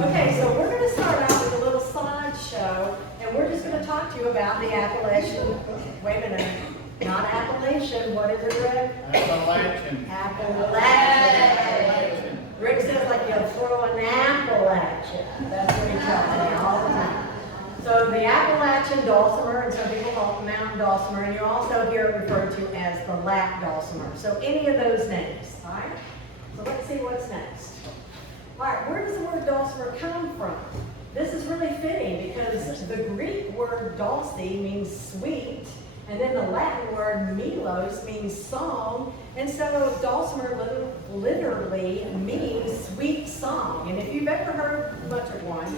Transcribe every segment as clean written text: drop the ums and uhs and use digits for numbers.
Okay, so we're going to start out with a little slideshow, and we're just going to talk to you about the Appalachian, wait a minute, not Appalachian, what is it, Rick? Appalachian. Appalachian. Rick says like you'll throw an Appalachian. That's what he tells me all the time. So the Appalachian Dulcimer, and some people call it the Mountain Dulcimer, and you also hear it referred to as the Lap Dulcimer. So any of those names, all right? So let's see what's next. All right, where does the word dulcimer come from? This is really fitting because the Greek word dulce means sweet, and then the Latin word melos means song, and so dulcimer literally means sweet song. And if you've ever heard much of one,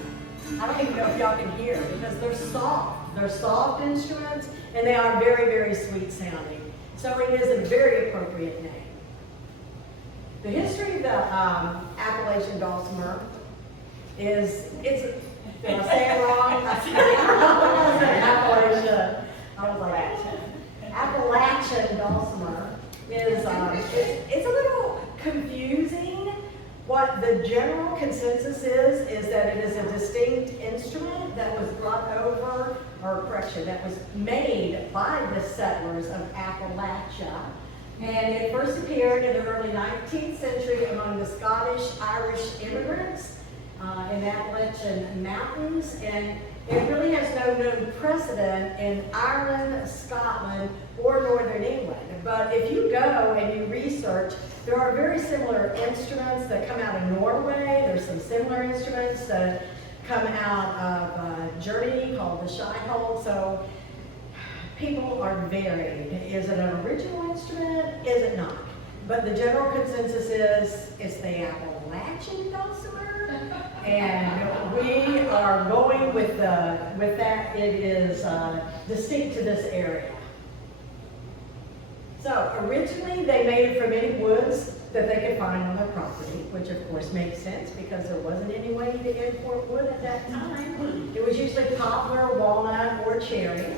I don't even know if y'all can hear because they're soft. They're soft instruments, and they are very, very sweet sounding. So it is a very appropriate name. The history of the Appalachian Dulcimer is, did I say it wrong? I said Appalachian. I was like, Appalachian Dulcimer is, it's a little confusing. What the general consensus is that it is a distinct instrument that was brought over, or correction, that was made by the settlers of Appalachia. And it first appeared in the early 19th century among the Scottish-Irish immigrants in the Appalachian Mountains. And it really has no known precedent in Ireland, Scotland, or Northern England. But if you go and you research, there are very similar instruments that come out of Norway. There's some similar instruments that come out of Germany called the Scheithold. So people are varied. Is it an original instrument? Is it not? But the general consensus is it's the Appalachian Dulcimer, and we are going with that. It is distinct to this area. So originally they made it from any woods that they could find on their property, which of course makes sense because there wasn't any way to import wood at that time. It was usually poplar, walnut, or cherry.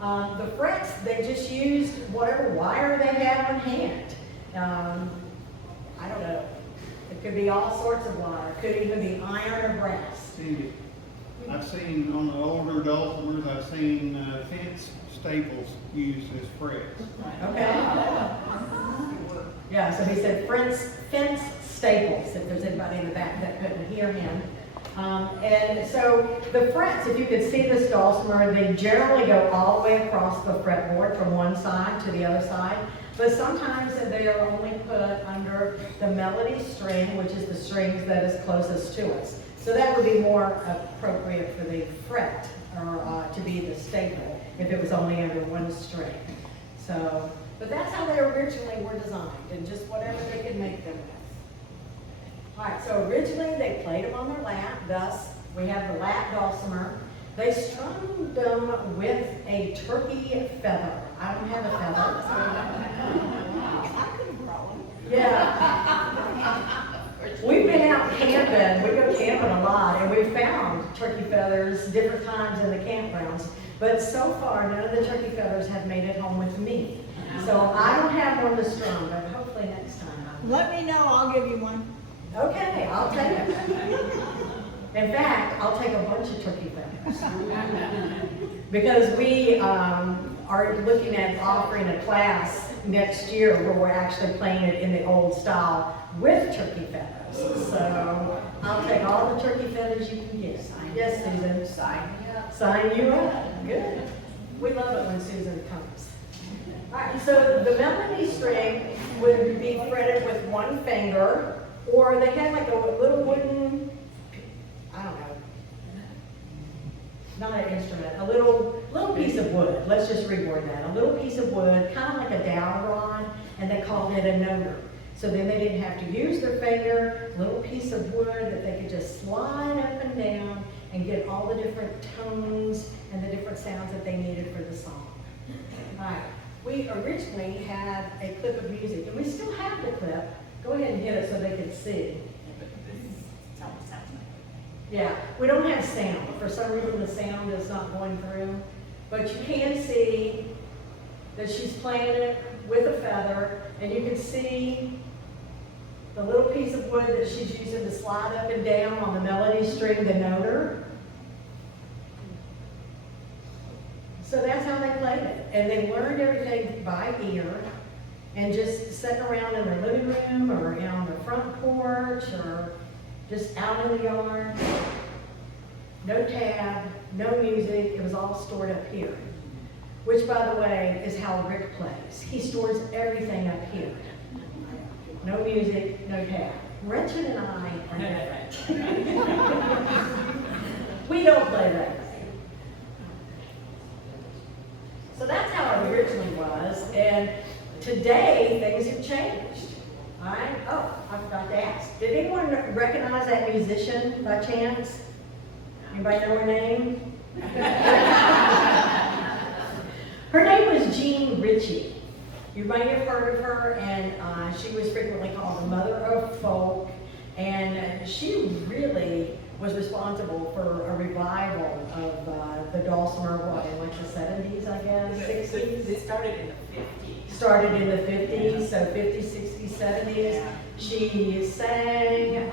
The frets, they just used whatever wire they had on hand. I don't know. It could be all sorts of wire. It could even be iron or brass. I've seen on the older dulcimers, I've seen fence staples used as frets. Okay. Yeah, so he said fence staples, if there's anybody in the back that couldn't hear him. And so the frets, if you could see this dulcimer, they generally go all the way across the fretboard from one side to the other side. But sometimes they are only put under the melody string, which is the strings that is closest to us. So that would be more appropriate for the fret, or to be the staple, if it was only under one string. So, but that's how they originally were designed, and just whatever they could make them with. All right, so originally they played them on their lap, thus we have the lap dulcimer. They strummed them with a turkey feather. I don't have a feather. I could have brought one. Yeah. We've been out camping, we go camping a lot, and we've found turkey feathers different times in the campgrounds. But so far, none of the turkey feathers have made it home with me. So I don't have one to strum, but hopefully next time. Let me know, I'll give you one. Okay, I'll take it. In fact, I'll take a bunch of turkey feathers. Because we are looking at offering a class next year where we're actually playing it in the old style with turkey feathers. So I'll take all the turkey feathers you can get. Yes, Susan. Sign you up. Good. We love it when Susan comes. All right, so the melody string would be fretted with one finger, or they had like a little wooden, I don't know, not an instrument, a little piece of wood. Let's just reword that. A little piece of wood, kind of like a dowel rod, and they called it a noter. So then they didn't have to use their finger, a little piece of wood that they could just slide up and down and get all the different tones and the different sounds that they needed for the song. All right, we originally had a clip of music, and we still have the clip. Go ahead and hit it so they can see. Yeah, we don't have sound. For some reason, the sound is not going through. But you can see that she's playing it with a feather, and you can see the little piece of wood that she's using to slide up and down on the melody string, the noter. So that's how they played it. And they learned everything by ear and just sitting around in their living room or on their front porch or just out in the yard. No tab, no music, it was all stored up here. Which, by the way, is how Rick plays. He stores everything up here. No music, no tab. Ritchie and I are different. We don't play that way. So that's how it originally was, and today things have changed. All right? Oh, I forgot to ask. Did anyone recognize that musician by chance? Anybody know her name? Her name was Ritchie. You may have heard of her, and she was frequently called the mother of folk, and she really was responsible for a revival of the dulcimer, in like the 70s, I guess, 60s? It started in the 50s. Started in the 50s, so 50s, 60s, 70s. Yeah. She sang,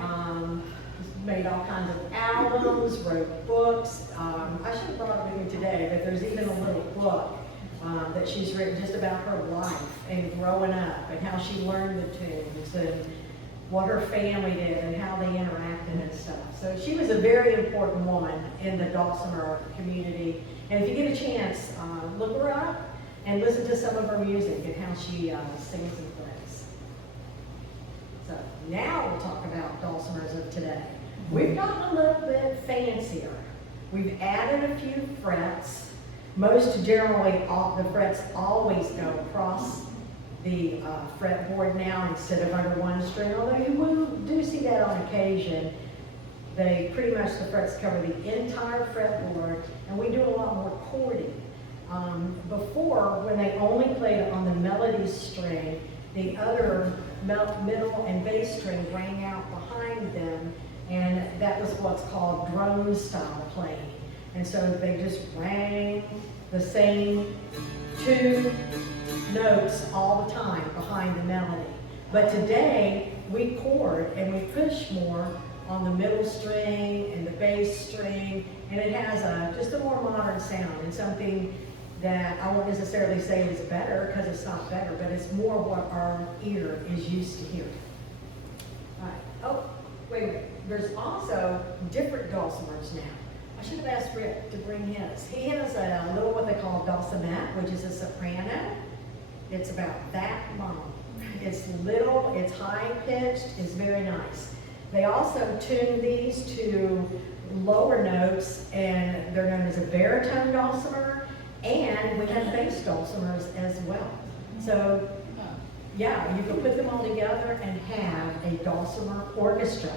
made all kinds of albums, wrote books. I should have brought it with me today, but there's even a little book that she's written just about her life and growing up and how she learned the tunes and what her family did and how they interacted and stuff. So she was a very important woman in the dulcimer community. And if you get a chance, look her up and listen to some of her music and how she sings and plays. So now we'll talk about dulcimers of today. We've gotten a little bit fancier. We've added a few frets. Most generally, the frets always go across the fretboard now instead of under one string, although you do see that on occasion. They pretty much, the frets cover the entire fretboard, and we do a lot more chording. Before, when they only played on the melody string, the other middle and bass string rang out behind them, and that was what's called drum style playing. And so they just rang the same two notes all the time behind the melody. But today, we chord and we push more on the middle string and the bass string, and it has just a more modern sound and something that I won't necessarily say is better, because it's not better, but it's more what our ear is used to hearing. All right. Oh, wait a minute. There's also different dulcimers now. I should have asked Rick to bring his. He has a little what they call dulcimet, which is a soprano. It's about that long. It's little, it's high pitched, it's very nice. They also tune these to lower notes, and they're known as a baritone dulcimer, and we have bass dulcimers as well. So, yeah, you can put them all together and have a dulcimer orchestra,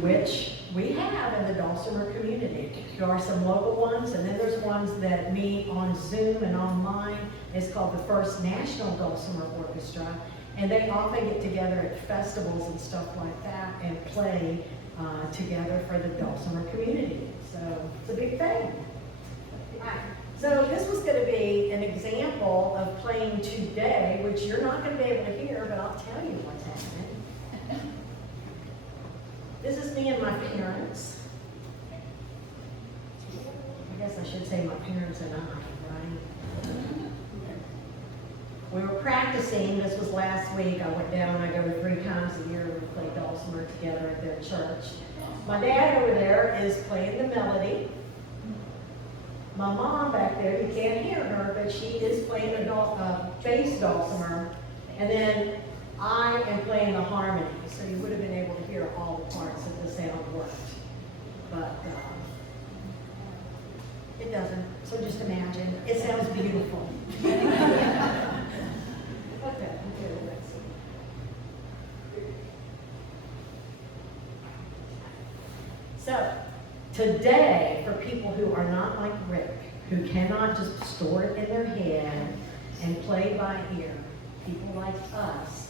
which we have in the dulcimer community. There are some local ones, and then there's ones that meet on Zoom and online. It's called the First National Dulcimer Orchestra, and they often get together at festivals and stuff like that and play together for the dulcimer community. So it's a big thing. All right. So this was going to be an example of playing today, which you're not going to be able to hear, but I'll tell you what's happening. This is me and my parents. I guess I should say my parents and I, right? We were practicing, this was last week. I went down, I go 3 times a year, we play dulcimer together at their church. My dad over there is playing the melody. My mom back there, you can't hear her, but she is playing a bass dulcimer. And then I am playing the harmony, so you would have been able to hear all the parts that the sound worked. But it doesn't, so just imagine. It sounds beautiful. Okay, let's see. So, today, for people who are not like Rick, who cannot just store it in their head and play by ear, people like us,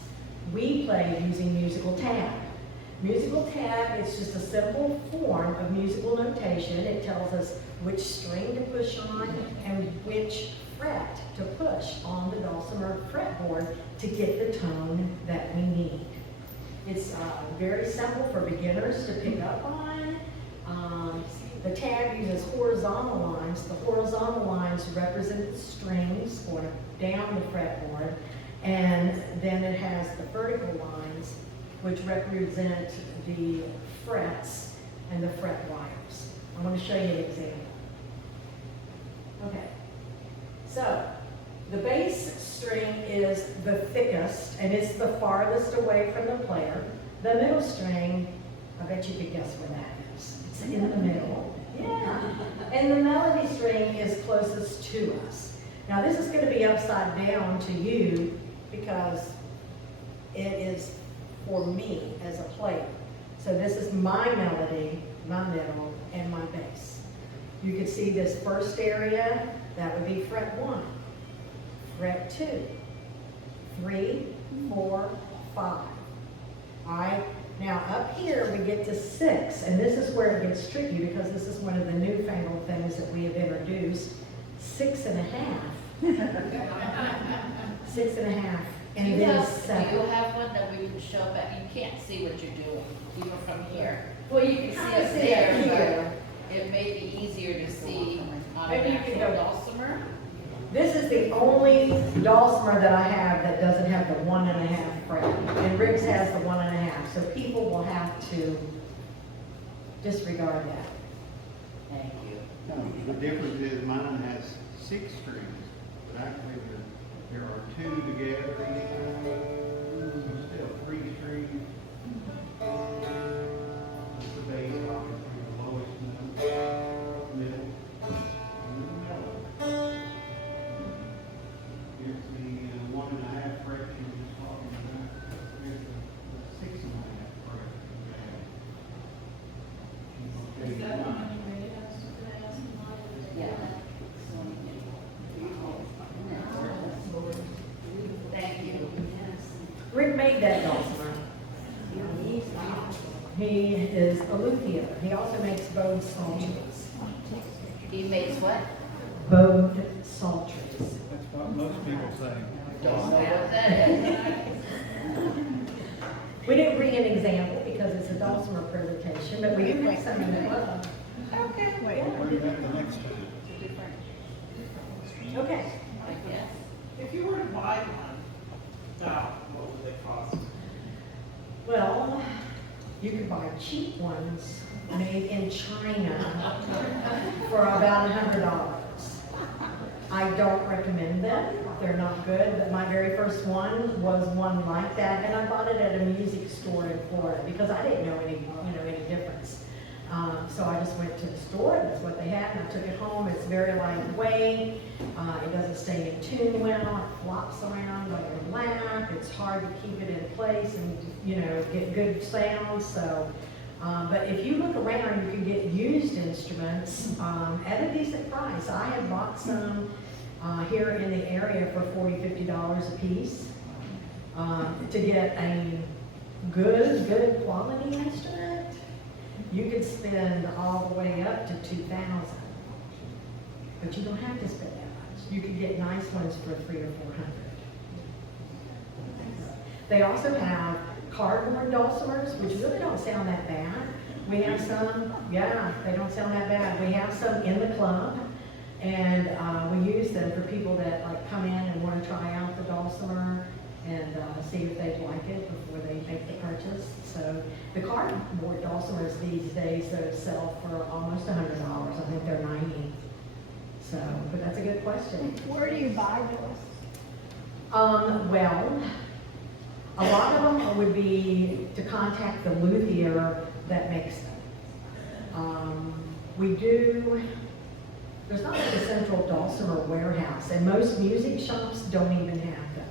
we play using musical tab. Musical tab is just a simple form of musical notation. It tells us which string to push on and which fret to push on the dulcimer fretboard to get the tone that we need. It's very simple for beginners to pick up on. The tab uses horizontal lines. The horizontal lines represent the strings going down the fretboard, and then it has the vertical lines, which represent the frets and the fret wires. I'm going to show you an example. Okay, so the bass string is the thickest, and it's the farthest away from the player. The middle string, I bet you could guess where that is. It's in the middle. Yeah. And the melody string is closest to us. Now this is going to be upside down to you because it is for me as a player. So this is my melody, my middle, and my bass. You can see this first area, that would be fret 1, fret 2, 3, 4, 5. All right, now up here we get to 6, and this is where it gets tricky because this is one of the newfangled things that we have introduced. 6.5. 6.5. And Do you then have 7. one that we can show, but you can't see what you're doing, even from here? Well, you can see I it see it there, here. but it may be easier to see on Maybe an you can actual go- dulcimer. This is the only dulcimer that I have that doesn't have the 1.5 fret, and Rick's has the 1.5, so people will have to disregard that. Thank you. The difference is mine has 6 strings, but actually there are 2 together each time. Still 3 strings. It's the bass, obviously, the lowest note, middle, and the mellow. Here's the 1.5 fret you were just talking about. Here's the 6.5 fret. Yeah. Thank you. Rick made that dulcimer. He is a luthier. He also makes bowed psalteries. He makes what? Bowed psalteries. That's what most people say. Don't know what that is. We didn't bring an example because it's a dulcimer presentation, but we do make some in the club. Okay, wait. We'll bring that the next time. Okay. I guess. If you were to buy one, now, what would they cost? Well, you could buy cheap ones made in China for about $100. I don't recommend them. They're not good, but my very first one was one like that, and I bought it at a music store in Florida because I didn't know any difference. So I just went to the store, and that's what they had, and I took it home. It's very lightweight. It doesn't stay in tune well. It flops around on your lap. It's hard to keep it in place and, get good sound. So, but if you look around, you can get used instruments at a decent price. I had bought some here in the area for $40, $50 a piece to get a good quality instrument. You could spend all the way up to $2,000, but you don't have to spend that much. You could get nice ones for $300 or $400. They also have cardboard dulcimers, which really don't sound that bad. We have some, yeah, they don't sound that bad. We have some in the club, and we use them for people that come in and want to try out the dulcimer and see if they like it before they make the purchase. So the cardboard dulcimers these days sell for almost $100. I think they're $90. So, but that's a good question. Where do you buy those? Well, a lot of them would be to contact the luthier that makes them. There's not like a central dulcimer warehouse, and most music shops don't even have them.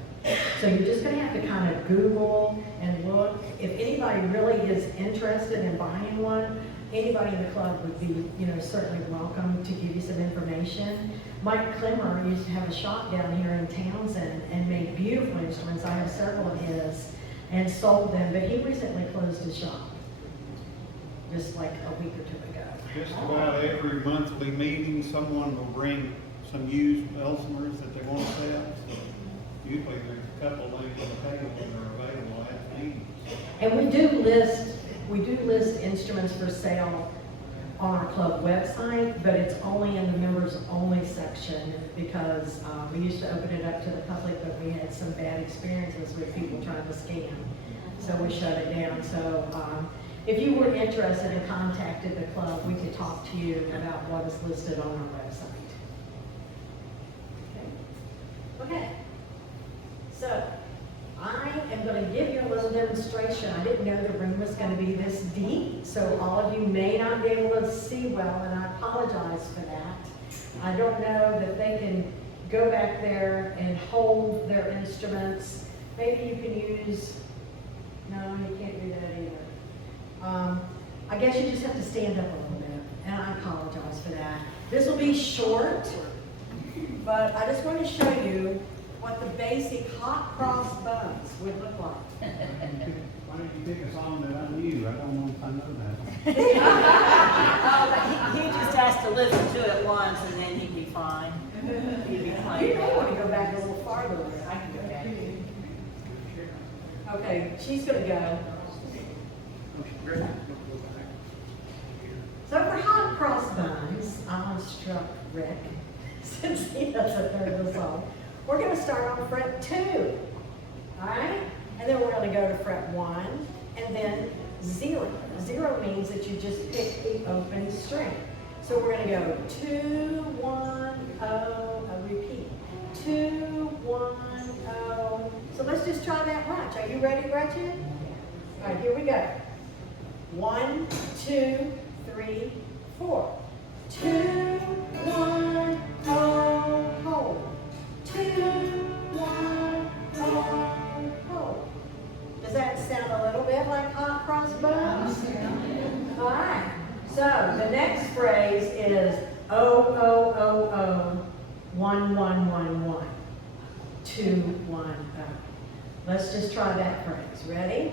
So you're just going to have to kind of Google and look. If anybody really is interested in buying one, anybody in the club would be, certainly welcome to give you some information. Mike Clemmer used to have a shop down here in Townsend and made beautiful instruments. I have several of his and sold them, but he recently closed his shop just like a week or two ago. Just about every monthly meeting, someone will bring some used dulcimers that they want to sell. So usually there's a couple laying on the table that are available at the meetings. And we do list instruments for sale on our club website, but it's only in the members only section because we used to open it up to the public, but we had some bad experiences with people trying to scam. So we shut it down. So if you were interested and contacted the club, we could talk to you about what is listed on our website. Okay. So I am going to give you a little demonstration. I didn't know the room was going to be this deep, so all of you may not be able to see well, and I apologize for that. I don't know that they can go back there and hold their instruments. Maybe you can use, no, you can't do that either. I guess you just have to stand up a little bit, and I apologize for that. This will be short, but I just want to show you what the basic hot cross buns would look like. Why don't you pick a song that I knew? I don't know if I know that. He just has to listen to it once and then he'd be fine. He'd be You fine. may want to go back a little farther. I can go back. Okay, she's going to go. So for hot cross buns, I struck Rick, since he doesn't know the song. We're going to start on fret 2, all right? And then we're going to go to fret 1, and then 0. 0 means that you just pick the open string. So we're going to go 2, 1, 0, repeat. 2, 1, 0. So let's just try that much. Are you ready, Gretchen? All right, here we go. 1, 2, 3, 4. 2, 1, 0, hold. 2, 1, 0, hold. Does that sound a little bit like hot cross buns? All right. So the next phrase is 0, 0, 0, 0, 1, 1, 1, 1, 2, 1, 0. Let's just try that phrase. Ready?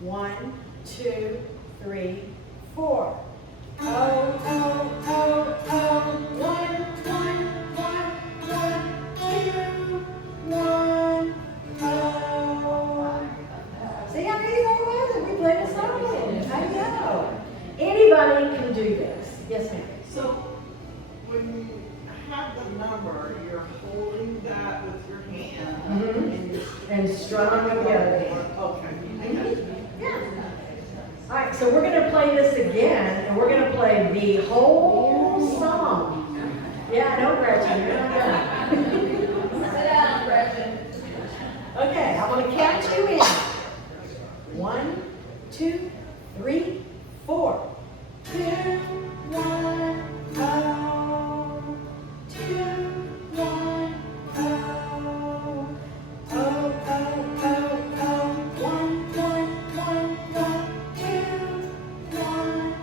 1, 2, 3, 4. 0, 0, 0, 0, 1, 1, 1, 1, 2, 1, 0. See how easy that was? And we played a song. I know. Anybody can do this. Yes, ma'am. So when you have the number, you're holding that with your hand. Mhm. you're And strumming with the other hand. Okay. Yeah. All right, so we're going to play this again, and we're going to play the whole song. Yeah, I know, Gretchen. You're not done. Sit down, Gretchen. Okay, I'm going to count you in. 1, 2, 3, 4. 2, 1, 0. 2, 1, 0. 0, 0, 0, 0. 1, 1, 1, 1. 2, 1,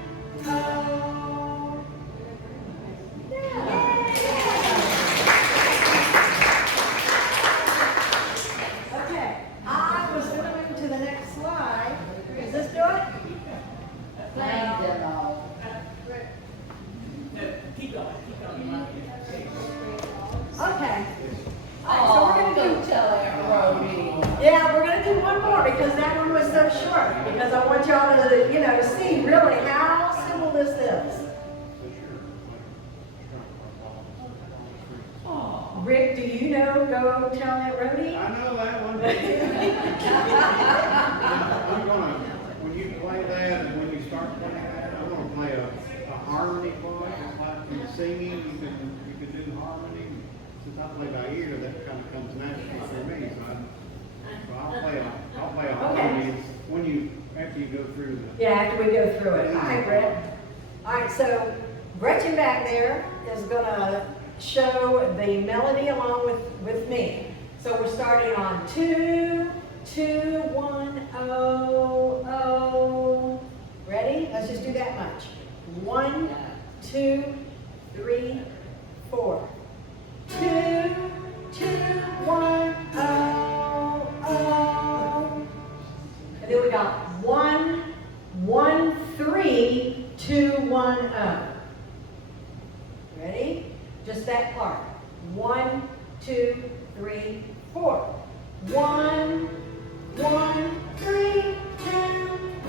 0. Okay, I was going to move to the next slide. Does this do it? Playing demo. Keep going. Okay. All right, so we're Oh, going to don't do, tell Aunt Rhody. yeah, we're going to do one more because that one was so short. Because I want y'all to, see really how simple this is. Rick, do you know Go Tell Aunt Rhody? I know that one. I'm gonna, when you play that and when you start playing that, I'm gonna play a harmony for it. It's like in singing, you can do harmony. Since I play by ear, that kind of comes naturally for me. So I'll play a harmony after you go through the. Yeah, after we go through it. All right, Brett. All right, so Gretchen back there is going to show the melody along with me. So we're starting on 2, 2, 1, 0, 0. Ready? Let's just do that much. 1, 2, 3, 4. 2, 2, 1, 0, 0. And then we got 1, 1, 3, 2, 1, 0. Ready? Just that part. 1, 2, 3, 4. 1, 1, 3.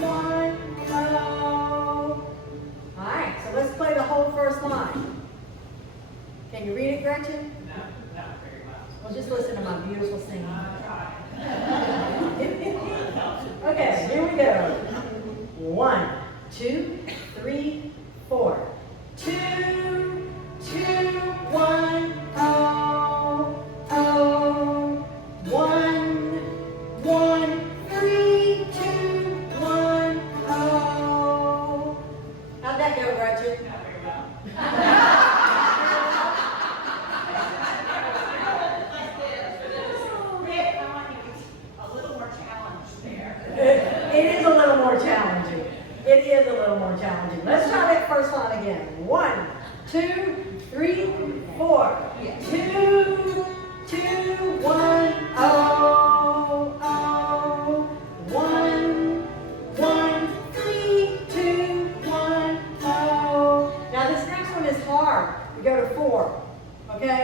1, oh. All right, so let's play the whole first line. Can you read it, Gretchen? No, not very well. Well, just listen to my beautiful singing. Try. Okay, here we go. 1, 2, 3, 4. 2, 2, 1, oh, oh. 1, 1, 3, 2, 1, oh. How'd that go, Gretchen? Not very well. Rick, I want you to be a little more challenged there. It is a little more challenging. It is a little more challenging. Let's try that first line again. 1, 2, 3, 4. 2, 2, 1, oh, oh. 1, 1, 3, 2, 1, oh. Now this next one is hard. We go to 4. Okay?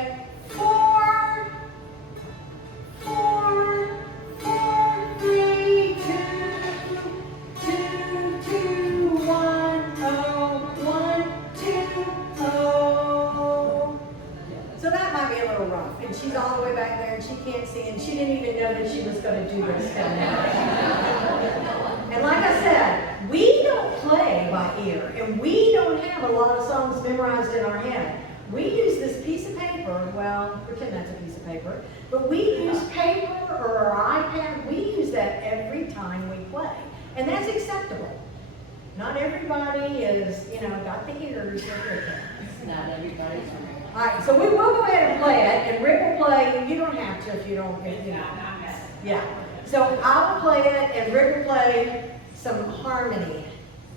4, 4, 4, 3, 2, 2, 2, 1, oh, 1, 2, oh. So that might be a little rough. And she's all the way back there and she can't see and she didn't even know that she was going to do this down there. And like I said, we don't play by ear and we don't have a lot of songs memorized in our head. We use this piece of paper, well, pretend that's a piece of paper, but we use paper or our iPad, we use that every time we play. And that's acceptable. Not everybody is, got the ears that they can. Not everybody's. All right, so we will go ahead and play it, and Rick will play, you don't have to if you don't, Not messing. Yeah. So I will play it, and Rick will play some harmony,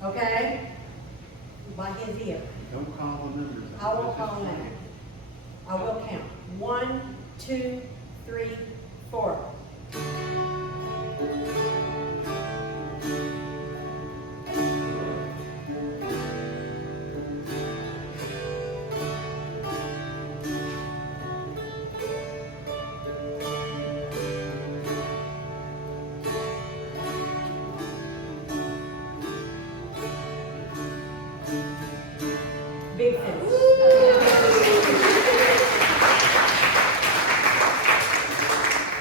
okay? By his ear. Don't call the numbers. I will call them. I will count. 1, 2, 3, 4. Big finish.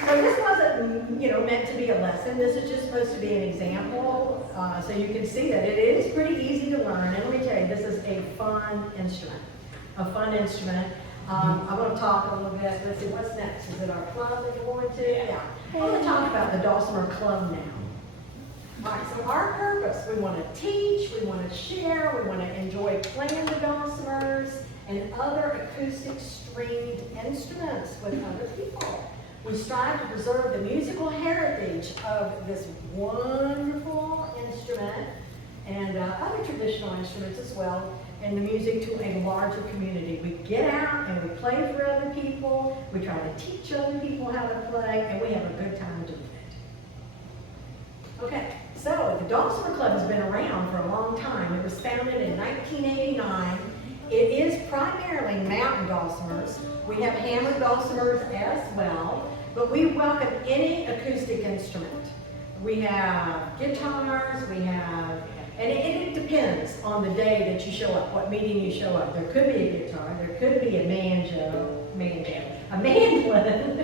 So this wasn't, meant to be a lesson. This is just supposed to be an example, so you can see that it is pretty easy to learn. And let me tell you, this is a fun instrument. A fun instrument. I want to talk a little bit. Let's see, what's next? Is it our club that we're going to? Yeah. I want to talk about the Dulcimer Club now. All right, so our purpose, we want to teach, we want to share, we want to enjoy playing the dulcimers and other acoustic stringed instruments with other people. We strive to preserve the musical heritage of this wonderful instrument and other traditional instruments as well, and the music to a larger community. We get out and we play for other people, we try to teach other people how to play, and we have a good time doing it. Okay, so the Dulcimer Club has been around for a long time. It was founded in 1989. It is primarily mountain dulcimers. We have hammered dulcimers as well, but we welcome any acoustic instrument. We have guitars, we have, and it depends on the day that you show up, what meeting you show up. There could be a guitar, there could be a a mandolin.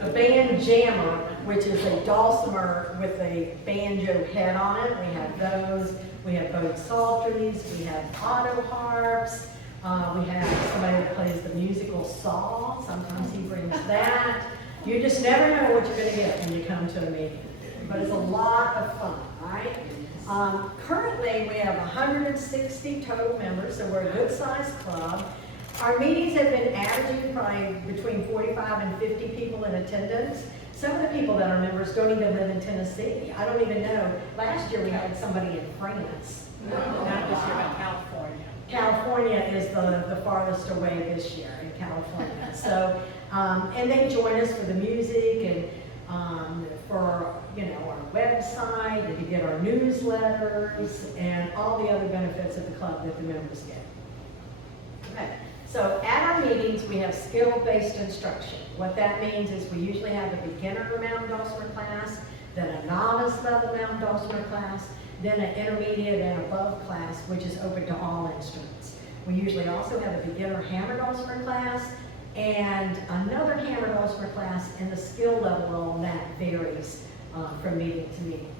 A band jammer, which is a dulcimer with a banjo head on it. We have those. We have both psalteries. We have auto harps. We have somebody that plays the musical saw. Sometimes he brings that. You just never know what you're going to get when you come to a meeting. But it's a lot of fun, all right? Currently, we have 160 total members, so we're a good-sized club. Our meetings have been averaging probably between 45 and 50 people in attendance. Some of the people that are members don't even live in Tennessee. I don't even know. Last year we had somebody in France. Not this year, but California. California is the farthest away this year in California. So, and they join us for the music and for our website and to get our newsletters and all the other benefits of the club that the members get. Okay. So at our meetings, we have skill-based instruction. What that means is we usually have a beginner mountain dulcimer class, then a novice level mountain dulcimer class, then an intermediate and above class, which is open to all instruments. We usually also have a beginner hammer dulcimer class and another hammer dulcimer class, and the skill level on that varies from meeting to meeting.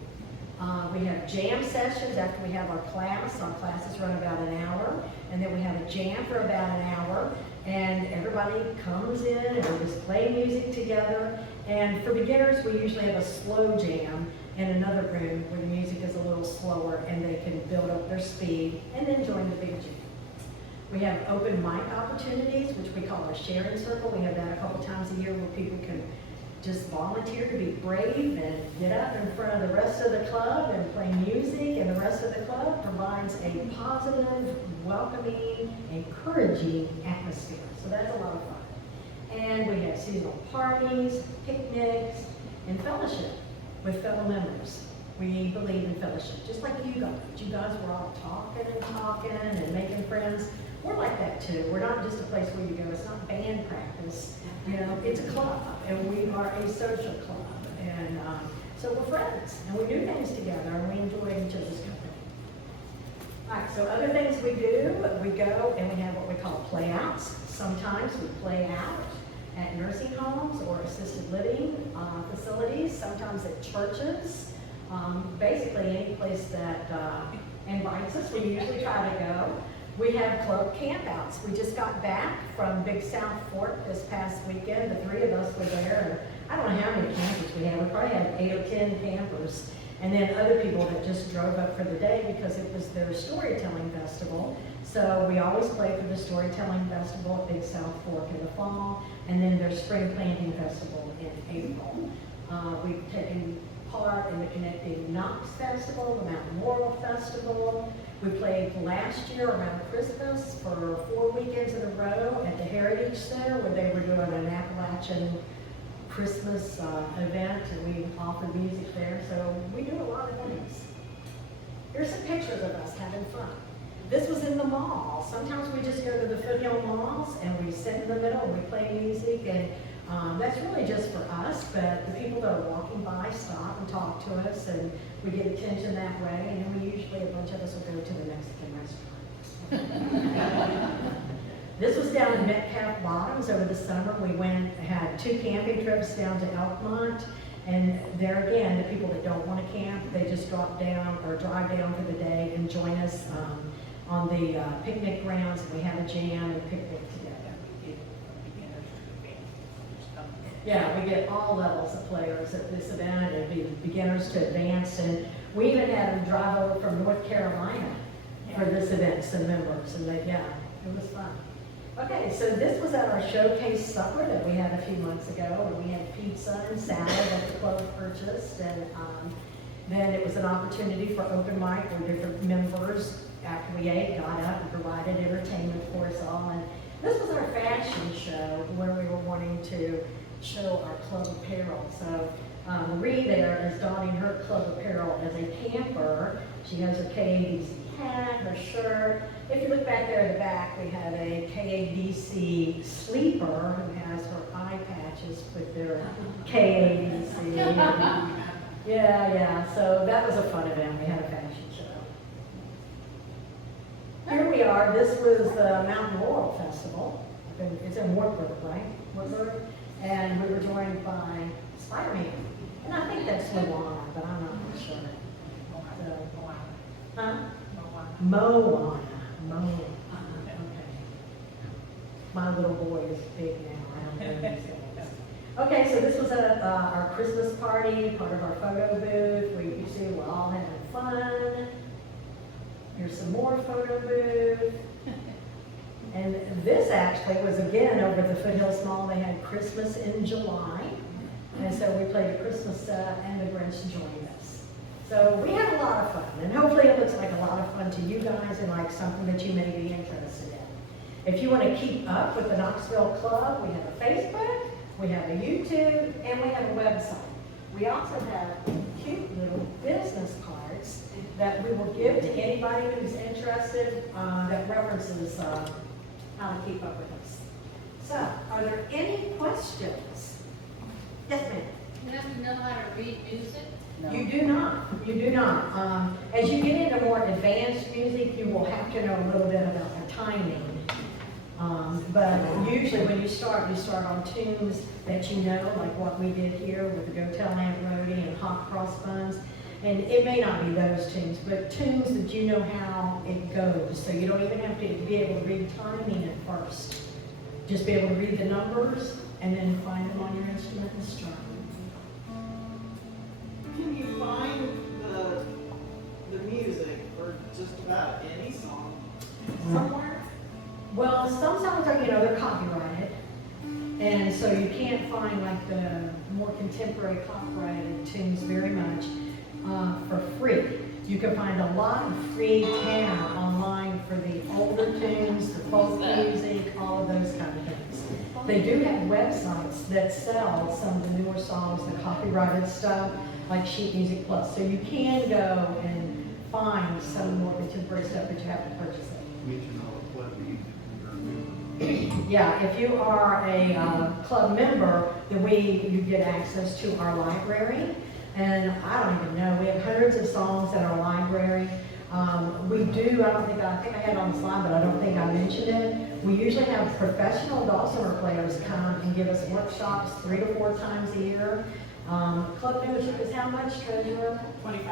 We have jam sessions after we have our class. Our classes run about an hour, and then we have a jam for about an hour, and everybody comes in and we just play music together. And for beginners, we usually have a slow jam in another room where the music is a little slower and they can build up their speed and then join the big jam. We have open mic opportunities, which we call our sharing circle. We have that a couple times a year where people can just volunteer to be brave and get up in front of the rest of the club and play music, and the rest of the club provides a positive, welcoming, encouraging atmosphere. So that's a lot of fun. And we have seasonal parties, picnics, and fellowship with fellow members. We believe in fellowship, just like you guys. You guys were all talking and making friends. We're like that too. We're not just a place where you go. It's not band practice. You know, it's a club, and we are a social club. And so we're friends, and we do things together, and we enjoy each other's company. All right, so other things we do, we go and we have what we call playouts. Sometimes we play out at nursing homes or assisted living facilities, sometimes at churches. Basically any place that invites us, we usually try to go. We have club campouts. We just got back from Big South Fork this past weekend. The three of us were there. And I don't know how many campers we had. We probably had 8 or 10 campers. And then other people that just drove up for the day because it was their storytelling festival. So we always play for the storytelling festival at Big South Fork in the fall, and then their spring planting festival in April. We've taken part in the Connecting Knox Festival, the Mountain Laurel Festival. We played last year around Christmas for 4 weekends in a row at the Heritage Center where they were doing an Appalachian Christmas event, and we offered music there. So we do a lot of things. Here's some pictures of us having fun. This was in the mall. Sometimes we just go to the foothill malls and we sit in the middle and we play music, and that's really just for us, but the people that are walking by stop and talk to us, and we get attention that way, and then we usually, a bunch of us will go to the Mexican restaurant. This was down in Metcalf Bottoms over the summer. We had 2 camping trips down to Elkmont, and there again, the people that don't want to camp, they just drop down or drive down for the day and join us on the picnic grounds. We have a jam and picnic together. Yeah, we get all levels of players at this event. It'd be beginners to advanced, and we even had them drive over from North Carolina for this event, some members, and it was fun. Okay, so this was at our showcase supper that we had a few months ago, and we had pizza and salad that the club purchased, and then it was an opportunity for open mic where different members, after we ate, got up and provided entertainment for us all. And this was our fashion show where we were wanting to show our club apparel. So Marie there is donning her club apparel as a camper. She has her KADC hat, her shirt. If you look back there in the back, we have a KADC sleeper who has her eye patches with their KADC. Yeah, so that was a fun event. We had a fashion show. Here we are. This was the Mountain Laurel Festival. It's in Wartburg, right? Wartburg? And we were joined by Spider-Man. And I think that's Moana, but I'm not sure. Moana. Okay. My little boy is big now. I don't know these things. Okay, so this was our Christmas party, part of our photo booth. You see we're all having fun. Here's some more photo booth. And this actually was again over at the Foothills Mall. They had Christmas in July. And so we played a Christmas set, and the Grinch joined us. So we had a lot of fun, and hopefully it looks like a lot of fun to you guys and like something that you may be interested in. If you want to keep up with the Knoxville Club, we have a Facebook, we have a YouTube, and we have a website. We also have cute little business cards that we will give to anybody who's interested that references how to keep up with us. So, are there any questions? Yes, ma'am. You have to know how to read music? You do not, you do not. As you get into more advanced music, you will have to know a little bit about the timing. But usually when you start on tunes that you know, like what we did here with the Go Tell Aunt Rhody and Hot Cross Buns. And it may not be those tunes, but tunes that you know how it goes. So you don't even have to be able to read timing at first. Just be able to read the numbers and then find them on your instrument and strum. Can you find the music for just about any song somewhere? Well, some songs are, they're copyrighted. And so you can't find like the more contemporary copyrighted tunes very much for free. You can find a lot of free tenor online for the older tunes, the folk music, all of those kind of things. They do have websites that sell some of the newer songs, the copyrighted stuff, like Sheet Music Plus. So you can go and find some more contemporary stuff, but you have to purchase it. Mention all the club music when you're a member. Yeah, if you are a club member, then you get access to our library. And I don't even know, we have hundreds of songs in our library. We do, I think I had it on the slide, but I don't think I mentioned it. We usually have professional dulcimer players come and give us workshops 3 to 4 times a year. Club membership is how much, Treasurer? $25.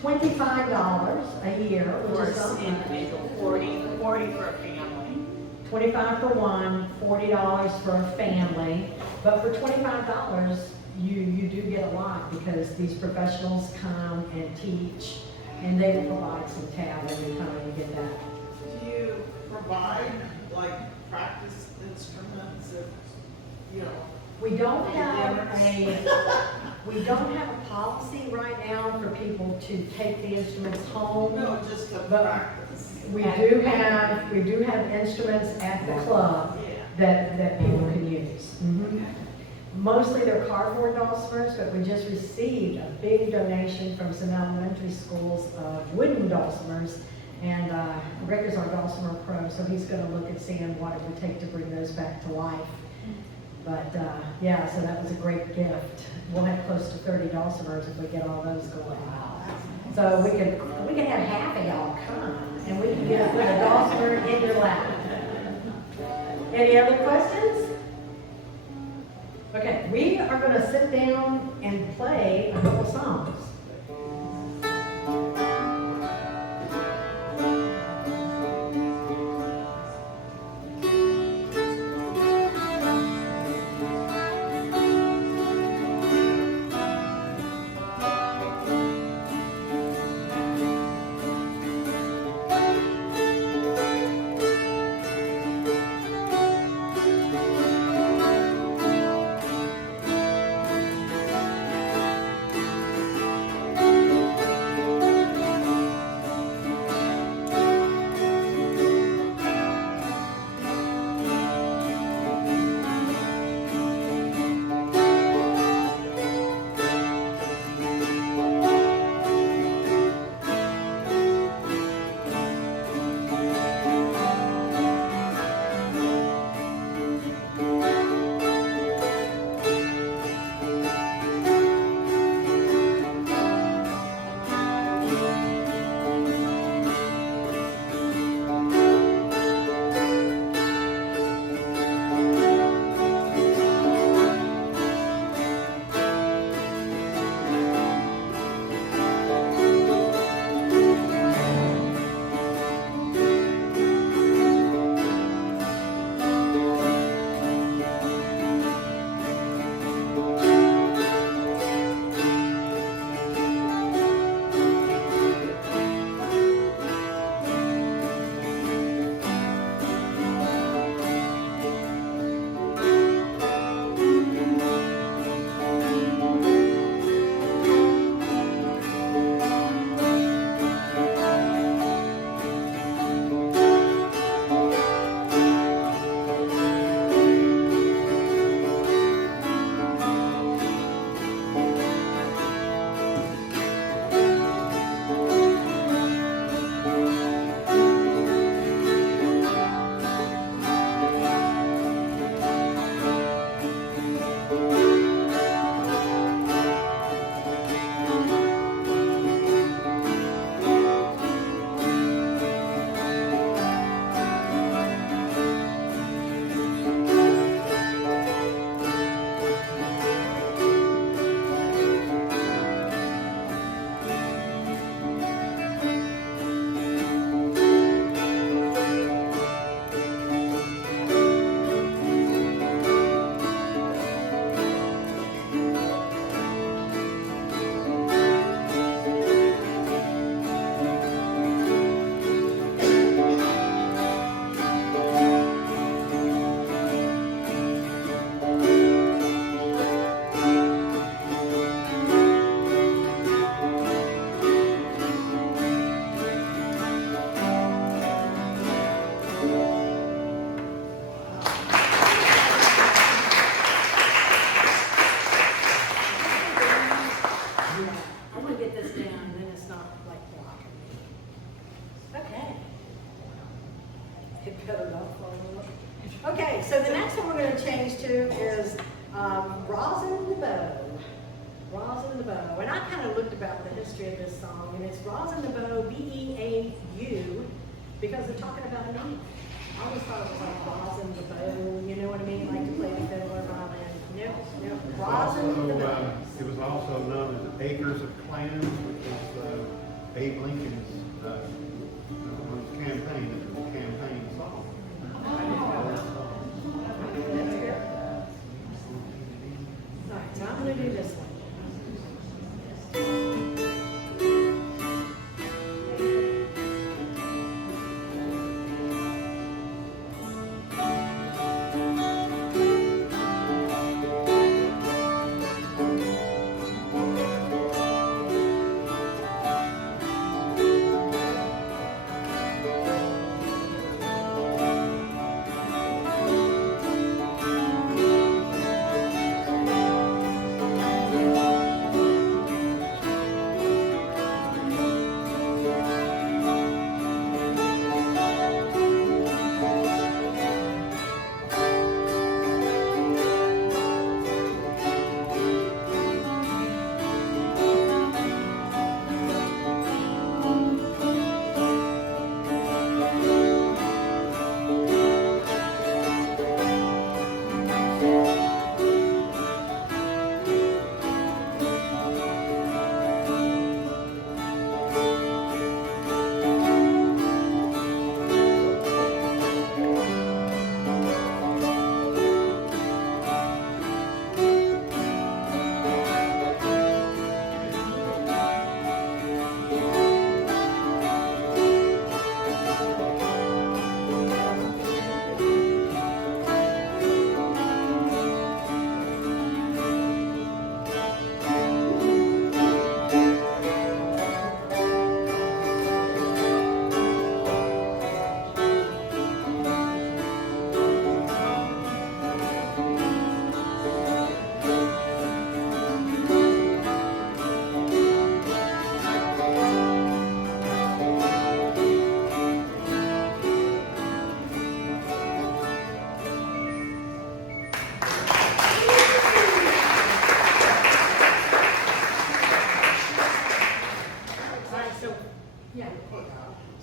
$25 a year, which For is something. individual, 40 for a family. $25 for one, $40 for a family. But for $25, you do get a lot because these professionals come and teach, and they will provide some tab every time you get that. Do you provide like practice instruments if, We don't have a policy right now for people to take the instruments home. no, just to But practice? We do have instruments at the club Yeah. that people can use. Mostly they're cardboard dulcimers, but we just received a big donation from some elementary schools of wooden dulcimers. And Rick is our dulcimer pro, so he's going to look and see what it would take to bring those back to life. But yeah, so that was a great gift. We'll have close to 30 dulcimers if we get all those going. So we can have half of y'all come, and we can get put a dulcimer in your lap. Any other questions? Okay, we are going to sit down and play a couple songs. I'm gonna get this down, then it's not like blocking me. Okay. It better not fall off. Okay, so the next one we're gonna change to is Rosin the Beau. Rosin the Beau. And I kind of looked about the history of this song, and it's Rosin the Beau, B-E-A-U, because they're talking about a knife. I always thought it was like Rosin the Beau, you know what I mean? Like to play the fiddle or violin. No, Rosin the Beau. It was also known as Acres of Clams, which was Abe Lincoln's campaign. It was a campaign song. That's good. All right, so I'm gonna do this one.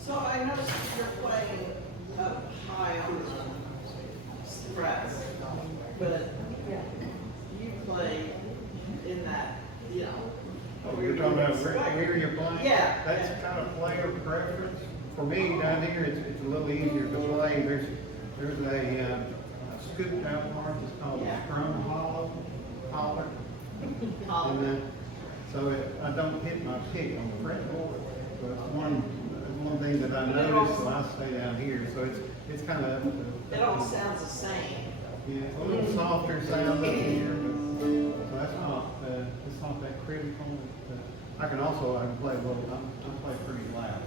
So I noticed you're playing up high on the frets, but Yeah. you play in that, you know. Oh, you're talking about where you're playing? Yeah. That's kind of player preference. For me, down here, it's a little easier to play. There's a scooped out part that's called Yeah. scrum holler. And so I don't hit my pick on the fretboard. So it's one thing that I noticed when I stay down here. So it's kind of It all sounds the same. yeah, a little softer sound up here, but so that's not it's not that critical. I can play a little. I play pretty loud.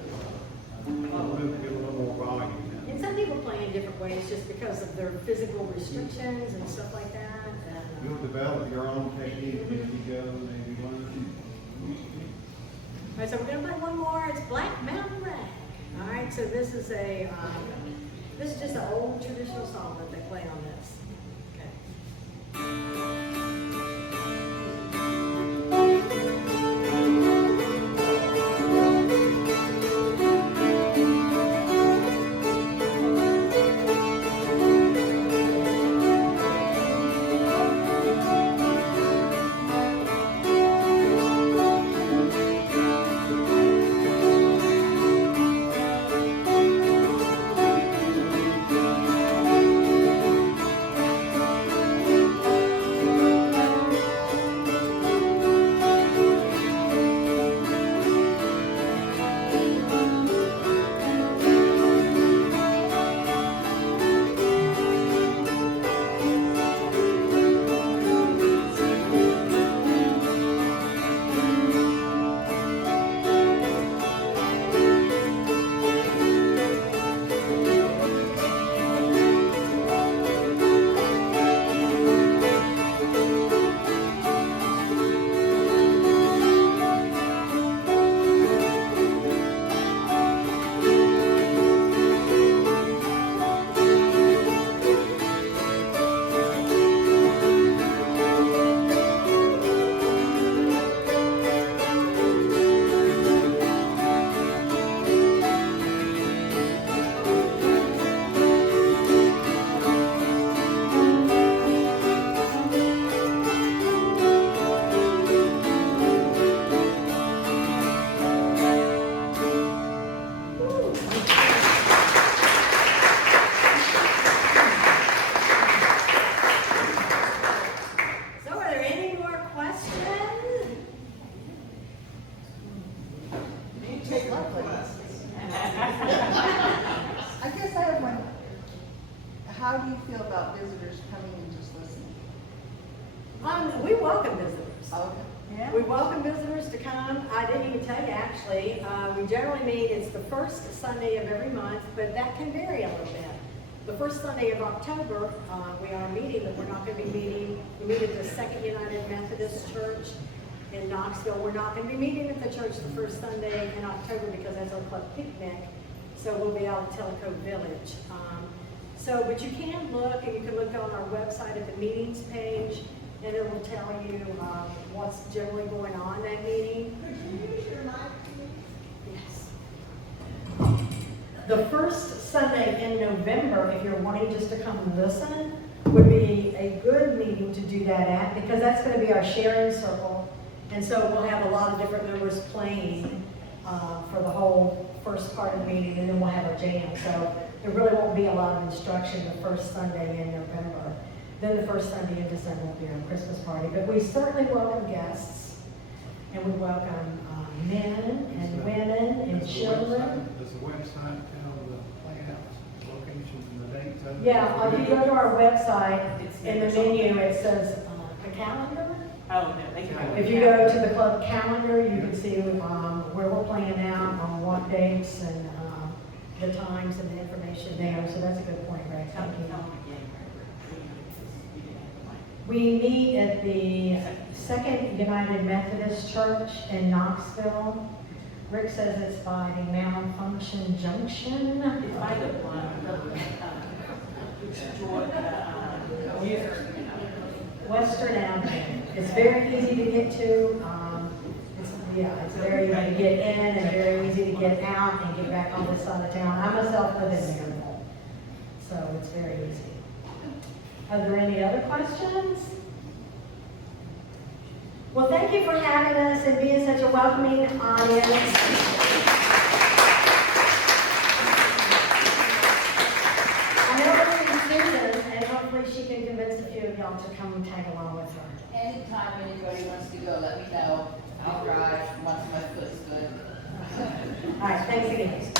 Get a little more volume. And some people play in different ways just because of their physical restrictions and stuff like that. You'll develop your own technique as you go, maybe learn. All right, so we're gonna play one more. It's Black Mountain Rag. All right, so this is just an old traditional song that they play on this. Okay. didn't even tell you actually, we generally meet, it's the first Sunday of every month, but that can vary a little bit. The first Sunday of October, we are meeting, but we're not gonna be meeting, we meet at the Second United Methodist Church in Knoxville. We're not gonna be meeting at the church the first Sunday in October because that's our club picnic, so we'll be out at Tellico Village. But you can look, and you can look on our website at the meetings page, and it will tell you what's generally going on that meeting. Could you use your mic? Yes. The first Sunday in November, if you're wanting just to come and listen, would be a good meeting to do that at, because that's going to be our sharing circle. And so we'll have a lot of different members playing for the whole first part of the meeting, and then we'll have our jam. So there really won't be a lot of instruction the first Sunday in November. Then the first Sunday in December will be our Christmas party. But we certainly welcome guests, and we welcome men and women and children. Does the website tell the playhouse locations and the dates? of it? Yeah, if you go to our website, in the menu, it says a calendar. Oh, no, they can. If you go to the club calendar, you can see where we're playing out, on what dates, and the times and the information there. So that's a good point, Greg. Thank you. We meet at the Second United Methodist Church in Knoxville. Rick says it's by the Malfunction Junction. It's by the Western Avenue. It's very easy to get to. It's very easy to get in and very easy to get out and get back on this side of town. I myself live in Maryville, so it's very easy. Are there any other questions? Well, thank you for having us and being such a welcoming audience. I know we're going to Susan, and hopefully she can convince a few of y'all to come and tag along with her. Anytime anybody wants to go, let me know. I'll drive once my foot's good. All right, thanks again.